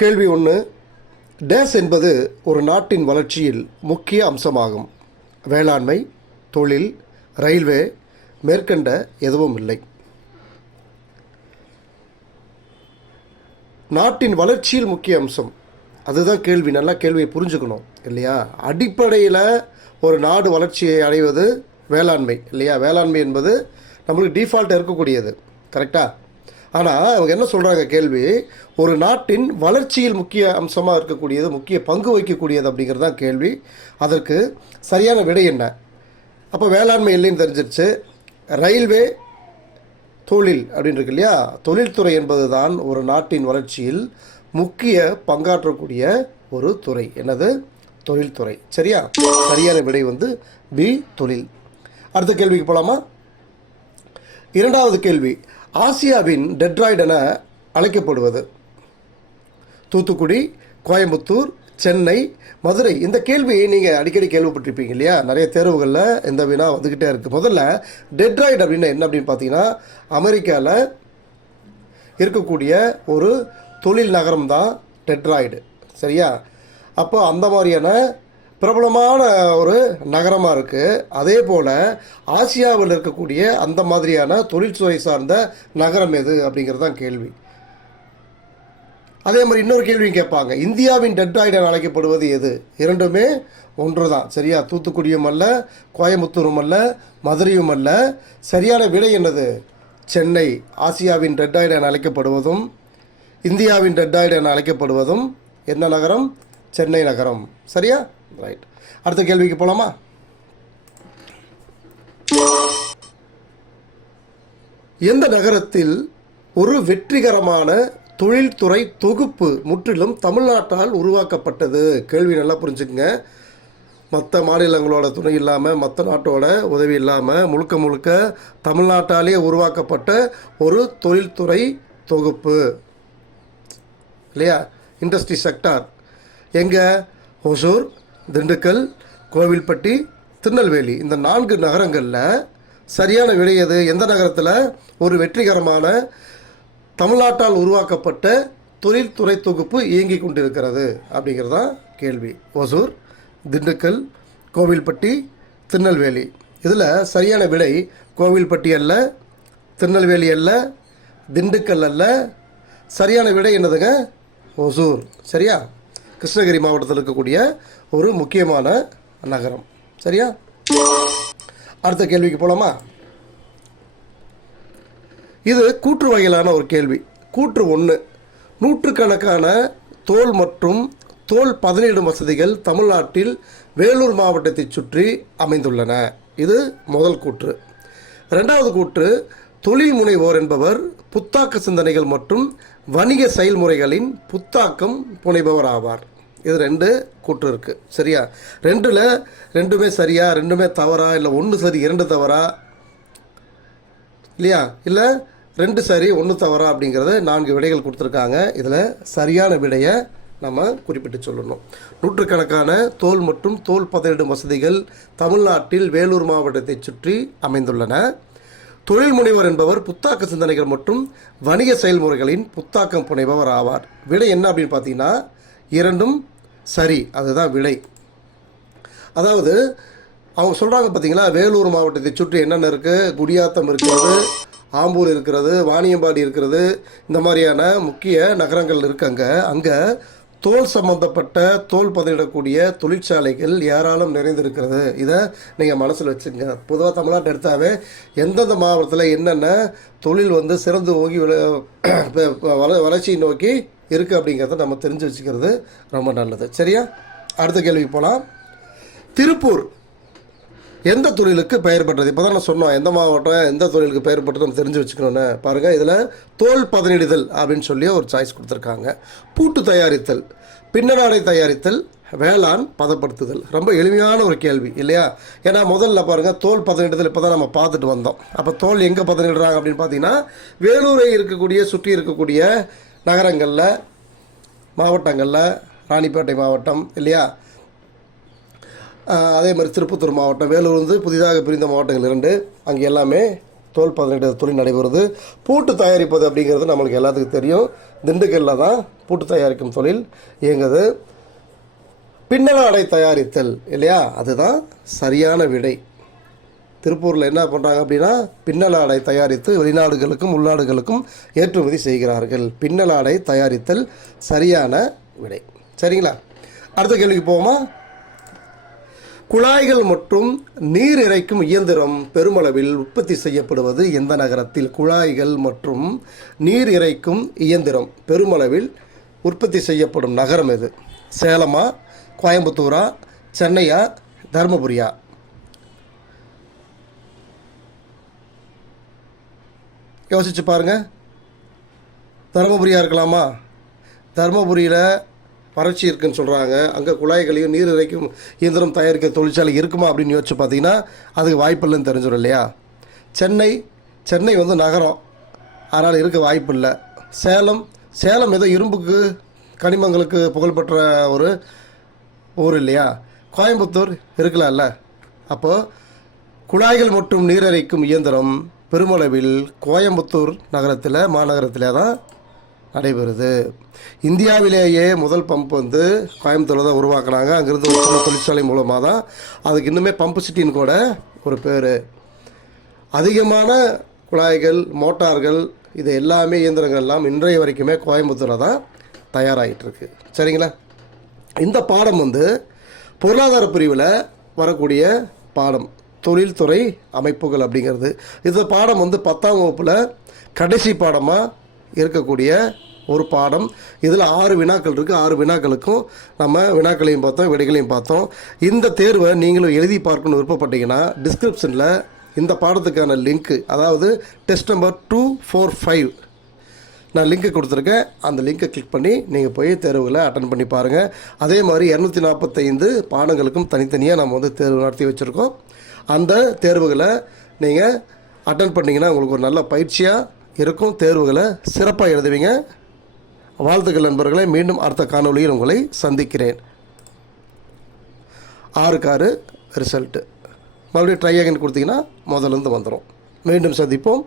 கேள்வி ஒன்று டேஸ் என்பது ஒரு நாட்டின் வளர்ச்சியில் முக்கிய அம்சமாகும். வேளாண்மை தொழில் ரயில்வே மேற்கண்ட எதுவும் இல்லை. நாட்டின் வளர்ச்சியில் முக்கிய அம்சம். அதுதான் கேள்வி. நல்லா கேள்வியை புரிஞ்சுக்கணும். இல்லையா? அடிப்படையில் ஒரு நாடு வளர்ச்சியை அடைவது வேளாண்மை. இல்லையா? வேளாண்மை என்பது நம்மளுக்கு டிஃபால்ட்டாக இருக்கக்கூடியது. கரெக்டாக ஆனால் அவங்க என்ன சொல்கிறாங்க கேள்வி? ஒரு நாட்டின் வளர்ச்சியில் முக்கிய அம்சமாக இருக்கக்கூடியது முக்கிய பங்கு வகிக்கக்கூடியது அப்படிங்கிறது தான் கேள்வி. அதற்கு சரியான விடை என்ன? அப்போ வேளாண்மை இல்லைன்னு தெரிஞ்சிருச்சு. ரயில்வே தொழில் அப்படின்னு இருக்கு இல்லையா? தொழில்துறை என்பது தான் ஒரு நாட்டின் வளர்ச்சியில் முக்கிய பங்காற்றக்கூடிய ஒரு துறை. என்னது? தொழில்துறை. சரியா? சரியான விடை வந்து பி தொழில். அடுத்த கேள்விக்கு போகலாமா இரண்டாவது கேள்வி. ஆசியாவின் டெட்ராய்டு என அழைக்கப்படுவது. தூத்துக்குடி கோயம்புத்தூர் சென்னை மதுரை. இந்த கேள்வியை நீங்கள் அடிக்கடி கேள்விப்பட்டிருப்பீங்க இல்லையா? நிறைய தேர்வுகளில் இந்த வினா வந்துக்கிட்டே இருக்குது முதல்ல டெட்ராய்டு அப்படின்னா என்ன அப்படின்னு பார்த்தீங்கன்னா அமெரிக்காவில் இருக்கக்கூடிய ஒரு தொழில் நகரம் தான் டெட்ராய்டு. சரியா? அப்போ அந்த மாதிரியான பிரபலமான ஒரு நகரமாக இருக்குது அதே போல் ஆசியாவில் இருக்கக்கூடிய அந்த மாதிரியான தொழில்துறை சார்ந்த நகரம் எது அப்படிங்கிறது தான் கேள்வி. அதே மாதிரி இன்னொரு கேள்வியும் கேட்பாங்க. இந்தியாவின் டெட்ராய்டு என அழைக்கப்படுவது எது? இரண்டுமே ஒன்று தான் சரியா? தூத்துக்குடியும் அல்ல கோயம்புத்தூரும் அல்ல மதுரையும் அல்ல. சரியான விடை என்னது? சென்னை. ஆசியாவின் டெட்ராய்டு என அழைக்கப்படுவதும் இந்தியாவின் டெட்ராய்டு என அழைக்கப்படுவதும் என்ன நகரம்? சென்னை நகரம். சரியா? ரைட் அடுத்த கேள்விக்கு போகலாமா எந்த நகரத்தில் ஒரு வெற்றிகரமான தொழில்துறை தொகுப்பு முற்றிலும் தமிழ்நாட்டால் உருவாக்கப்பட்டது? கேள்வி நல்லா புரிஞ்சுக்கங்க. மற்ற மாநிலங்களோட துணை இல்லாமல் மற்ற நாட்டோட உதவி இல்லாமல் முழுக்க முழுக்க தமிழ்நாட்டாலே உருவாக்கப்பட்ட ஒரு தொழில்துறை தொகுப்பு. இல்லையா? இண்டஸ்ட்ரி செக்டார் எங்கே? ஒசூர் திண்டுக்கல் கோவில்பட்டி திருநெல்வேலி. இந்த நான்கு நகரங்களில் சரியான விடை எது? எந்த நகரத்தில்? ஒரு வெற்றிகரமான தமிழ்நாட்டால் உருவாக்கப்பட்ட தொழில்துறை தொகுப்பு இயங்கி கொண்டிருக்கிறது அப்படிங்கிறது தான் கேள்வி. ஒசூர் திண்டுக்கல் கோவில்பட்டி திருநெல்வேலி. இதில் சரியான விடை கோவில்பட்டி அல்ல திருநெல்வேலி அல்ல திண்டுக்கல் அல்ல. சரியான விடை என்னதுங்க? ஒசூர் சரியா? கிருஷ்ணகிரி மாவட்டத்தில் இருக்கக்கூடிய ஒரு முக்கியமான நகரம். சரியா? அடுத்த கேள்விக்கு போகலாமா இது கூற்று வகையிலான ஒரு கேள்வி. கூற்று ஒன்று நூற்றுக்கணக்கான தோல் மற்றும் தோல் பதனிடும் வசதிகள் தமிழ்நாட்டில் வேலூர் மாவட்டத்தை சுற்றி அமைந்துள்ளன. இது முதல் கூற்று. ரெண்டாவது கூற்று தொழில் முனைவோர் என்பவர் புத்தாக்க சிந்தனைகள் மற்றும் வணிக செயல்முறைகளின் புத்தாக்கம் புனைபவர் ஆவார். இது ரெண்டு கூற்று இருக்குது சரியா? ரெண்டில் ரெண்டுமே சரியா ரெண்டுமே தவறா இல்லை ஒன்று சரி இரண்டு தவறா? இல்லையா? இல்லை ரெண்டு சரி ஒன்று தவறா அப்படிங்கிறத நான்கு விடைகள் கொடுத்துருக்காங்க. இதில் சரியான விடையை நம்ம குறிப்பிட்டு சொல்லணும். நூற்றுக்கணக்கான தோல் மற்றும் தோல் பதனிடும் வசதிகள் தமிழ்நாட்டில் வேலூர் மாவட்டத்தை சுற்றி அமைந்துள்ளன. தொழில் முனைவர் என்பவர் புத்தாக்க சிந்தனைகள் மற்றும் வணிக செயல்முறைகளின் புத்தாக்கம் புனைபவர் ஆவார். விடை என்ன அப்படின்னு பார்த்தீங்கன்னா இரண்டும் சரி அதுதான் விடை. அதாவது அவங்க சொல்கிறாங்க பார்த்தீங்களா வேலூர் மாவட்டத்தை சுற்றி என்னென்ன இருக்குது குடியாத்தம் இருக்கிறது ஆம்பூர் இருக்கிறது வாணியம்பாடி இருக்கிறது இந்த மாதிரியான முக்கிய நகரங்கள் இருக்குங்க அங்கே தோல் சம்பந்தப்பட்ட தோல் பதனிடக்கூடிய தொழிற்சாலைகள் ஏராளம் நிறைந்திருக்கிறது. இதை நீங்கள் மனசில் வச்சுங்க. பொதுவாக தமிழ்நாட்டை எடுத்தாவே எந்தெந்த மாவட்டத்தில் என்னென்ன தொழில் வந்து சிறந்து ஓங்கி வள வளர்ச்சியை நோக்கி இருக்குது அப்படிங்கிறத நம்ம தெரிஞ்சு வச்சுக்கிறது ரொம்ப நல்லது. சரியா? அடுத்த கேள்விக்கு போகலாம் திருப்பூர் எந்த தொழிலுக்கு பெயர் பெற்றது? இப்போ தான் நான் சொன்னோம் எந்த மாவட்டம் எந்த தொழிலுக்கு பெயர் பெற்றது நம்ம தெரிஞ்சு வச்சுக்கணும்னு. பாருங்கள் இதில் தோல் பதனிடுதல் அப்படின்னு சொல்லி ஒரு சாய்ஸ் கொடுத்துருக்காங்க. பூட்டு தயாரித்தல். பின்னலாடை தயாரித்தல் வேளாண் பதப்படுத்துதல். ரொம்ப எளிமையான ஒரு கேள்வி இல்லையா? ஏன்னா முதல்ல பாருங்கள் தோல் பதனிடுதல் இப்போ தான் நம்ம பார்த்துட்டு வந்தோம். அப்போ தோல் எங்கே பதனிடுறாங்க அப்படின்னு பார்த்தீங்கன்னா வேலூரை இருக்கக்கூடிய சுற்றி இருக்கக்கூடிய நகரங்களில் மாவட்டங்களில் ராணிப்பேட்டை மாவட்டம் இல்லையா? அதே மாதிரி திருப்பத்தூர் மாவட்டம் வேலூர் வந்து புதிதாக பிரிந்த மாவட்டங்கள் இரண்டு. அங்கே எல்லாமே தோல் பதனிட தொழில் நடைபெறுது. பூட்டு தயாரிப்பது அப்படிங்கிறது நம்மளுக்கு எல்லாத்துக்கும் தெரியும். திண்டுக்கல்லில் தான் பூட்டு தயாரிக்கும் தொழில் இயங்குது. பின்னலாடை தயாரித்தல் இல்லையா? அதுதான் சரியான விடை. திருப்பூரில் என்ன பண்ணுறாங்க அப்படின்னா பின்னலாடை தயாரித்து வெளிநாடுகளுக்கும் உள்நாடுகளுக்கும் ஏற்றுமதி செய்கிறார்கள். பின்னலாடை தயாரித்தல் சரியான விடை. சரிங்களா? அடுத்த கேள்விக்கு போவோமா? குழாய்கள் மற்றும் நீர் இறைக்கும் இயந்திரம் பெருமளவில் உற்பத்தி செய்யப்படுவது எந்த நகரத்தில்? குழாய்கள் மற்றும் நீர் இறைக்கும் இயந்திரம் பெருமளவில் உற்பத்தி செய்யப்படும் நகரம் எது? சேலமா கோயம்புத்தூரா சென்னையா தருமபுரியா? யோசிச்சு பாருங்க. தருமபுரியாக இருக்கலாமா? தருமபுரியில் வறட்சி இருக்குன்னு சொல்கிறாங்க அங்கே குழாய்களையும் நீர் இறைக்கும் இயந்திரம் தயாரிக்க தொழிற்சாலை இருக்குமா அப்படின்னு யோசிச்சு பார்த்தீங்கன்னா அதுக்கு வாய்ப்பில்லைன்னு தெரிஞ்சிடும் இல்லையா? சென்னை சென்னை வந்து நகரம். அதனால் இருக்க வாய்ப்பு இல்லை. சேலம் சேலம் ஏதோ இரும்புக்கு கனிமங்களுக்கு புகழ்பெற்ற ஒரு ஊர் இல்லையா? கோயம்புத்தூர் இருக்கலாம்ல. அப்போது குழாய்கள் மற்றும் நீரறைக்கும் இயந்திரம் பெருமளவில் கோயம்புத்தூர் நகரத்தில் மாநகரத்தில் தான் நடைபெறுது. இந்தியாவிலேயே முதல் பம்ப் வந்து கோயம்புத்தூரில் தான் உருவாக்குனாங்க. அங்கேருந்து ஒரு சின்ன தொழிற்சாலை மூலமாக தான். அதுக்கு இன்னுமே பம்பு சிட்டின்னு கூட ஒரு பேர். அதிகமான குழாய்கள் மோட்டார்கள் இது எல்லாமே இயந்திரங்கள் எல்லாம் இன்றைய வரைக்குமே கோயம்புத்தூரில் தான் தயாராகிட்டுருக்கு சரிங்களா? இந்த பாடம் வந்து பொருளாதார பிரிவில் வரக்கூடிய பாடம். தொழில்துறை அமைப்புகள் அப்படிங்கிறது. இந்த பாடம் வந்து பத்தாம் வகுப்பில் கடைசி பாடமாக இருக்கக்கூடிய ஒரு பாடம். இதில் ஆறு வினாக்கள் இருக்குது ஆறு வினாக்களுக்கும் நம்ம வினாக்களையும் பார்த்தோம் விடைகளையும் பார்த்தோம். இந்த தேர்வை நீங்களும் எழுதி பார்க்கணும்னு விருப்பப்பட்டீங்கன்னா டிஸ்கிரிப்ஷனில் இந்த பாடத்துக்கான லிங்க்கு அதாவது test number two four five நான் லிங்க்கு கொடுத்துருக்கேன். அந்த லிங்க்கை கிளிக் பண்ணி நீங்கள் போய் தேர்வுகளை அட்டன் பண்ணி பாருங்கள் அதே மாதிரி இரநூத்தி நாற்பத்தைந்து பாடங்களுக்கும் தனித்தனியாக நம்ம வந்து தேர்வு நடத்தி வச்சுருக்கோம். அந்த தேர்வுகளை நீங்கள் அட்டன் பண்ணிங்கன்னா உங்களுக்கு ஒரு நல்ல பயிற்சியாக இருக்கும் தேர்வுகளை சிறப்பாக எழுதுவீங்க. வாழ்த்துக்கள் நண்பர்களை மீண்டும் அடுத்த காணொளியில் உங்களை சந்திக்கிறேன். ஆறுக்கு ஆறு ரிசல்ட்டு. மறுபடியும் ட்ரை ஆகின்னு கொடுத்தீங்கன்னா முதல்ல இருந்து வந்துடும் மீண்டும் சந்திப்போம்.